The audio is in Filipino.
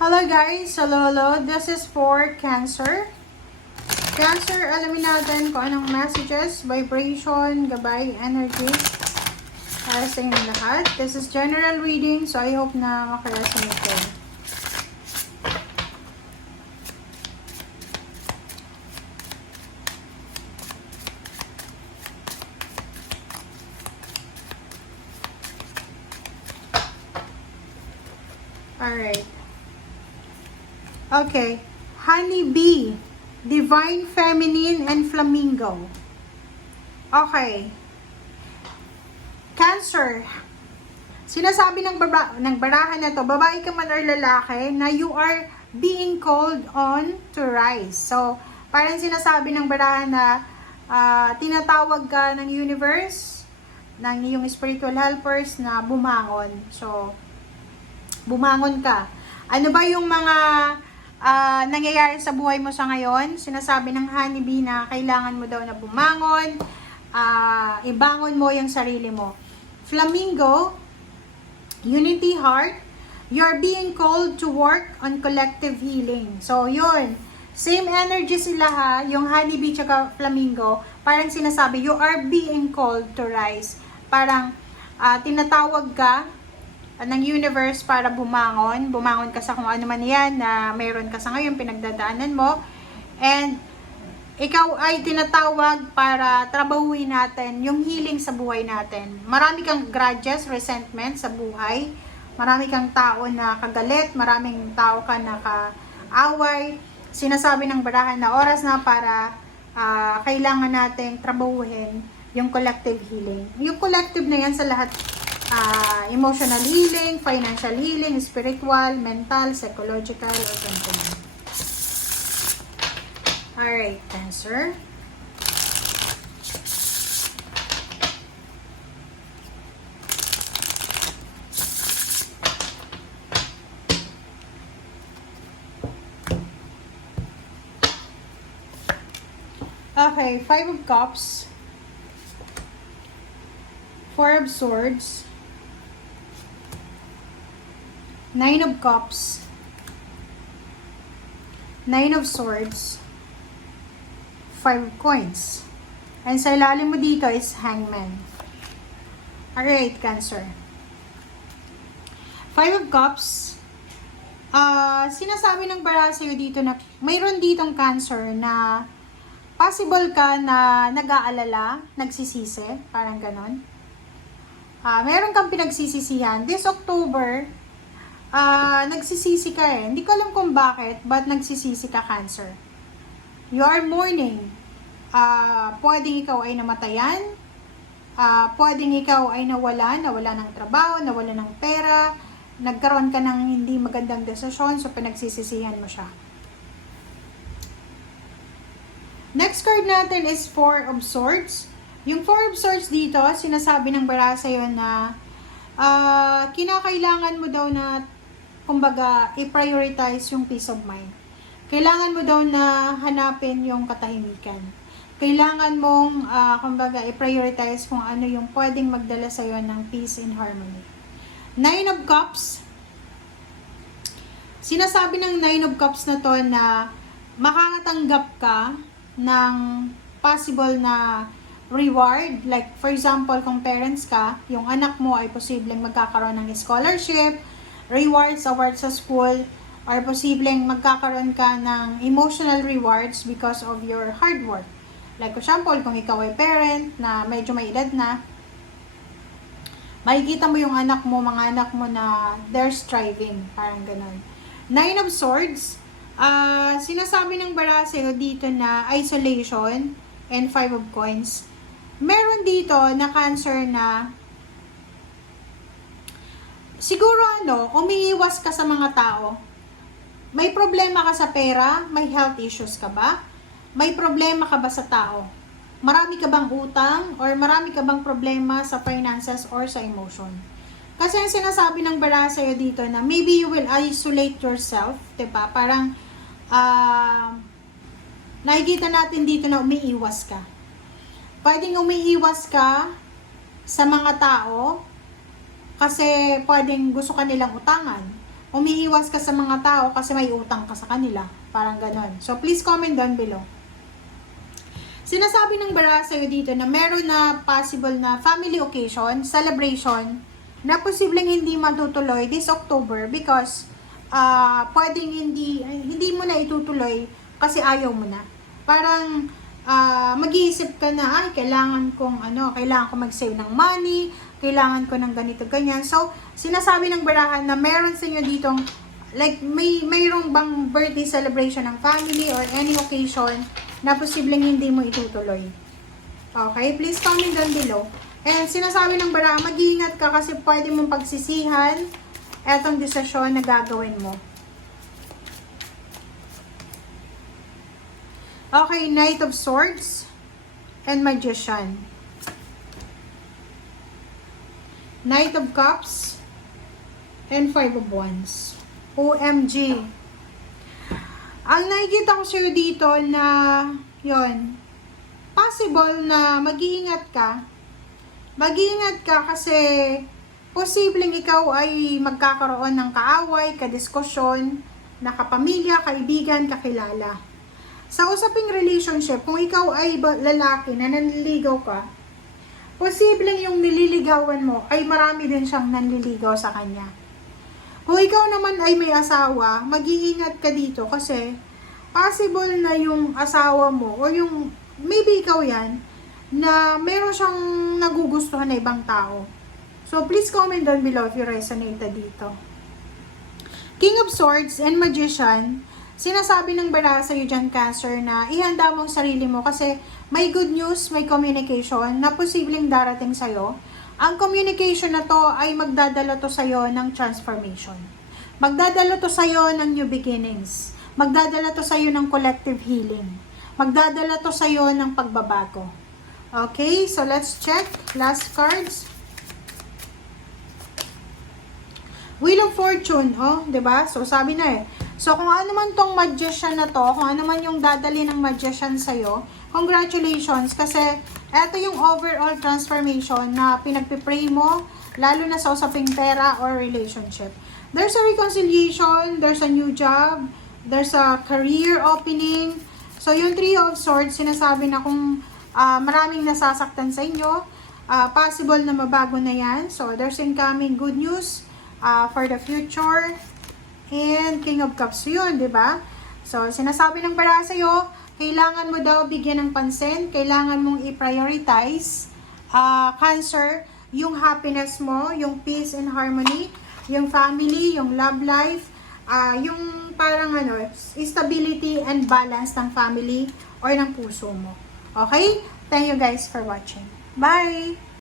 Hello guys! Hello. This is for Cancer. Cancer, alamin natin kung anong messages, vibration, gabay, energies para sa inyong lahat. This is general reading, so I hope na makaresonate kayo. Alright. Okay. Honey Bee, Divine Feminine, and Flamingo. Okay. Cancer. Sinasabi ng barahan na to, babae ka man or lalaki, na you are being called on to rise. So, parang sinasabi ng barahan na tinatawag ka ng universe, ng iyong spiritual helpers na bumangon. So, bumangon ka. Ano ba yung mga nangyayari sa buhay mo sa ngayon? Sinasabi ng honeybee na kailangan mo daw na bumangon, ibangon mo yung sarili mo. Flamingo, unity heart, you're being called to work on collective healing. So, yun. Same energy sila ha, yung honeybee tsaka flamingo. Parang sinasabi, you are being called to rise. Parang tinatawag ka ng universe para bumangon ka sa kung ano man yan na mayroon ka sa ngayon, pinagdadaanan mo, and ikaw ay tinatawag para trabahuin natin yung healing sa buhay natin. Marami kang grudges, resentment sa buhay, marami kang tao na kagalit, maraming tao ka na kaaway. Sinasabi ng barahan na oras na para kailangan nating trabahuhin yung collective healing. Yung collective na yan sa lahat, emotional healing, financial healing, spiritual, mental, psychological, or sentiment. Alright, Cancer. Okay, 5 of Cups, 4 of Swords, 9 of Cups, 9 of Swords, 5 of Coins. And sa ilalim mo dito is Hangman. Alright, Cancer. 5 of Cups. Sinasabi ng bara sa'yo dito na mayroon ditong Cancer na possible ka na nag-aalala, nagsisisi, parang ganon. Meron kang pinagsisisihan. This October, nagsisisi ka eh. Hindi ko alam kung bakit, but nagsisisi ka, Cancer. You are mourning. Pwedeng ikaw ay namatayan. Pwedeng ikaw ay nawala ng trabaho, nawala ng pera, nagkaroon ka ng hindi magandang desisyon, so pinagsisisihan mo siya. Next card natin is 4 of Swords. Yung 4 of Swords dito, sinasabi ng bara sa'yo na kinakailangan mo daw na kumbaga, i-prioritize yung peace of mind. Kailangan mo daw na hanapin yung katahimikan. Kailangan mong, kumbaga, i-prioritize kung ano yung pwedeng magdala sa'yo ng peace and harmony. 9 of Cups. Sinasabi ng 9 of Cups na to na makakatanggap ka ng possible na reward. Like, for example, kung parents ka, yung anak mo ay posibleng magkakaroon ng scholarship, rewards, awards sa school, or posibleng magkakaroon ka ng emotional rewards because of your hard work. Like, for example, kung ikaw ay parent na medyo may edad na, makikita mo yung anak mo, mga anak mo na they're striving, parang ganun. 9 of Swords, sinasabi ng bara sa'yo dito na isolation, and 5 of Coins. Meron dito na Cancer na siguro umiiwas ka sa mga tao. May problema ka sa pera? May health issues ka ba? May problema ka ba sa tao? Marami ka bang utang? Or marami ka bang problema sa finances or sa emotion? Kasi ang sinasabi ng bara sa'yo dito na maybe you will isolate yourself, diba? Parang nakikita natin dito na umiiwas ka. Pwedeng umiiwas ka sa mga tao kasi pwedeng gusto ka nilang utangan. umiiwas ka sa mga tao kasi may utang ka sa kanila. Parang ganon. So, please comment down below. Sinasabi ng bara sa'yo dito na meron na possible na family occasion, celebration, na posibleng hindi matutuloy this October because pwedeng hindi mo na itutuloy kasi ayaw mo na. Parang mag-iisip ka na, ay, kailangan kong mag-save ng money, kailangan ko ng ganito, ganyan. So, sinasabi ng barahan na meron sa inyo ditong, like, mayroong bang birthday celebration ng family or any occasion na posibleng hindi mo itutuloy. Okay? Please comment down below. And sinasabi ng barahan, mag-iingat ka kasi pwede mong pagsisihan etong desisyon na gagawin mo. Okay, Knight of Swords and Magician. Knight of Cups and Five of Wands. OMG. Ang nakikita ko sa'yo dito na, yon, possible na mag-iingat ka. Mag-iingat ka kasi posibleng ikaw ay magkakaroon ng kaaway, kadiskusyon, na kapamilya, kaibigan, kakilala. Sa usaping relationship, kung ikaw ay lalaki na nanliligaw ka, posibleng yung nililigawan mo ay marami din siyang nanliligaw sa kanya. Kung ikaw naman ay may asawa, mag-iingat ka dito kasi possible na yung asawa mo o yung maybe ikaw yan na meron siyang nagugustuhan na ibang tao. So please comment down below if you resonate dito. King of Swords and Magician, sinasabi ng bara sa'yo dyan, Cancer, na ihanda mo ang sarili mo kasi may good news, may communication na posibleng darating sa'yo. Ang communication na to ay magdadala to sa'yo ng transformation. Magdadala to sa'yo ng new beginnings. Magdadala to sa'yo ng collective healing. Magdadala to sa'yo ng pagbabago. Okay, so let's check. Last cards. Wheel of Fortune, oh, 'di ba? So sabi na So kung ano man tong magician na to, kung ano man yung dadali ng magician sa'yo, congratulations kasi eto yung overall transformation na pinagpipray mo, lalo na sa usaping pera or relationship. There's a reconciliation, there's a new job, there's a career opening. So yung Three of Swords, sinasabi na kung maraming nasasaktan sa inyo, possible na mabago na yan. So there's incoming good news for the future. And King of Cups yun, di ba? So, sinasabi ng bara sa'yo, kailangan mo daw bigyan ng pansin, kailangan mong i-prioritize, Cancer, yung happiness mo, yung peace and harmony, yung family, yung love life, yung parang stability and balance ng family or ng puso mo. Okay? Thank you guys for watching. Bye!